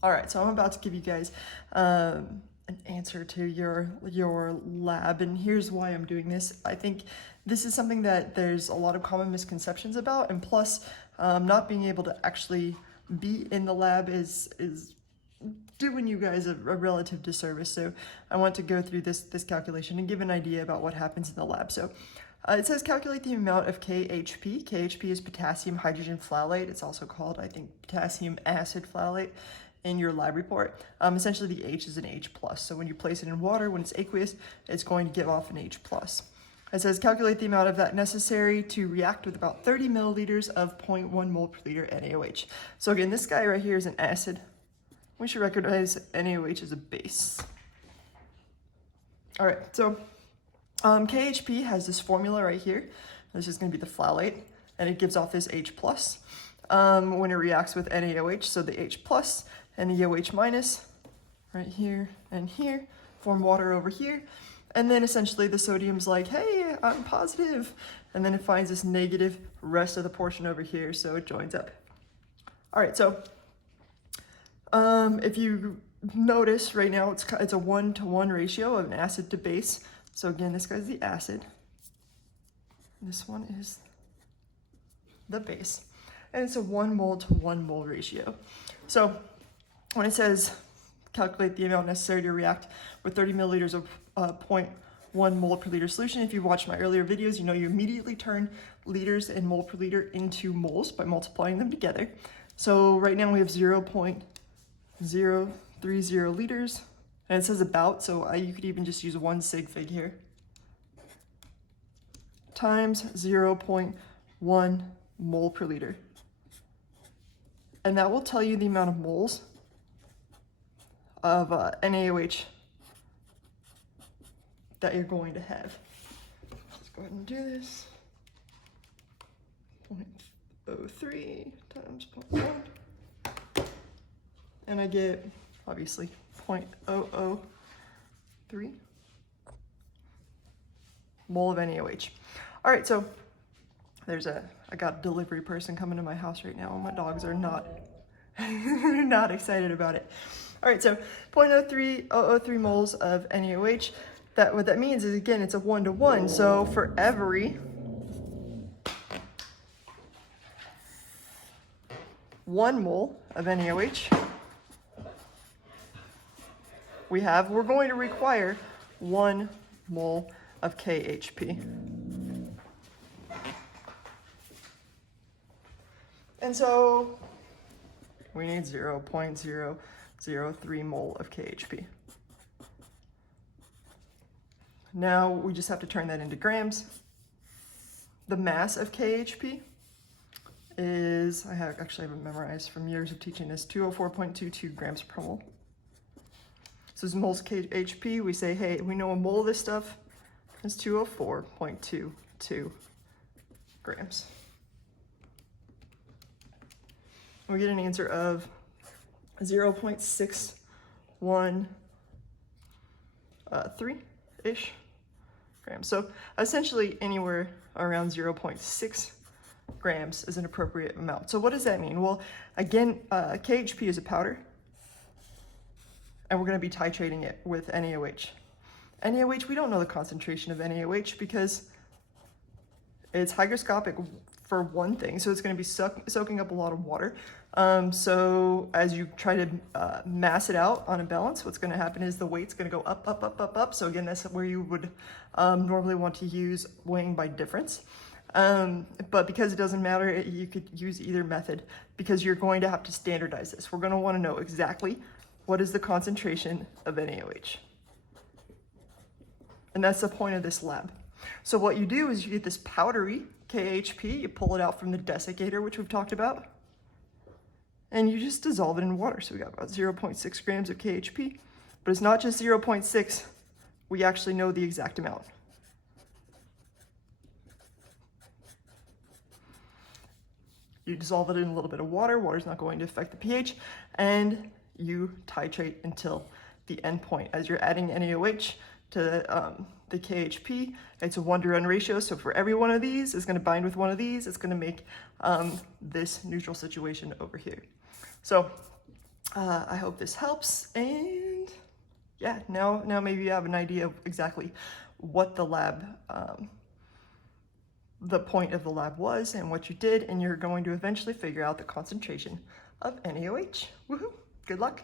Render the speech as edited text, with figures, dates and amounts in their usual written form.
All right, so I'm about to give you guys an answer to your lab, and here's why I'm doing this. I think this is something that there's a lot of common misconceptions about, and plus, not being able to actually be in the lab is doing you guys a relative disservice. So I want to go through this calculation and give an idea about what happens in the lab. So it says calculate the amount of KHP. KHP is potassium hydrogen phthalate. It's also called, I think, potassium acid phthalate in your lab report. Essentially the H is an H plus. So when you place it in water, when it's aqueous, it's going to give off an H plus. It says calculate the amount of that necessary to react with about 30 milliliters of 0.1 mole per liter NaOH. So again, this guy right here is an acid. We should recognize NaOH as a base. All right, so KHP has this formula right here. This is going to be the phthalate, and it gives off this H plus when it reacts with NaOH. So the H plus and the OH minus right here and here form water over here. And then essentially the sodium's like, hey, I'm positive. And then it finds this negative rest of the portion over here, so it joins up. All right, so if you notice right now, it's a 1-to-1 ratio of an acid to base. So again, this guy's the acid. This one is the base. And it's a 1 mole to 1 mole ratio. So when it says calculate the amount necessary to react with 30 milliliters of 0.1 mole per liter solution, if you've watched my earlier videos, you know you immediately turn liters and mole per liter into moles by multiplying them together. So right now we have 0.030 liters, and it says about, so you could even just use 1 sig fig here, times 0.1 mole per liter. And that will tell you the amount of moles of NaOH that you're going to have. Let's go ahead and do this. 0.03 times 0.1. And I get, obviously, 0.003 mole of NaOH. All right, so I got a delivery person coming to my house right now, and my dogs are not, they're not excited about it. All right, so 0.003 moles of NaOH. What that means is, again, it's a 1-to-1. So for every 1 mole of NaOH we're going to require 1 mole of KHP. And so we need 0.003 mole of KHP. Now we just have to turn that into grams. The mass of KHP is, I actually have it memorized from years of teaching this, 204.22 grams per mole. So as moles of KHP, we say, hey, we know a mole of this stuff is 204.22 grams. We get an answer of 0.613-ish grams. So essentially anywhere around 0.6 grams is an appropriate amount. So what does that mean? Well, again, KHP is a powder, and we're going to be titrating it with NaOH. NaOH, we don't know the concentration of NaOH because it's hygroscopic for one thing, so it's going to be soaking up a lot of water. So as you try to mass it out on a balance, what's going to happen is the weight's going to go up, up, up, up, up. So again, that's where you would normally want to use weighing by difference. But because it doesn't matter, you could use either method because you're going to have to standardize this. We're going to want to know exactly what is the concentration of NaOH. And that's the point of this lab. So what you do is you get this powdery KHP, you pull it out from the desiccator, which we've talked about, and you just dissolve it in water. So we got about 0.6 grams of KHP, but it's not just 0.6, we actually know the exact amount. You dissolve it in a little bit of water, water's not going to affect the pH, and you titrate until the end point. As you're adding NaOH to the KHP, it's a 1-to-1 ratio, so for every one of these, it's going to bind with one of these, it's going to make this neutral situation over here. So I hope this helps, and yeah, now maybe you have an idea of exactly what the lab, the point of the lab was and what you did, and you're going to eventually figure out the concentration of NaOH. Woohoo! Good luck!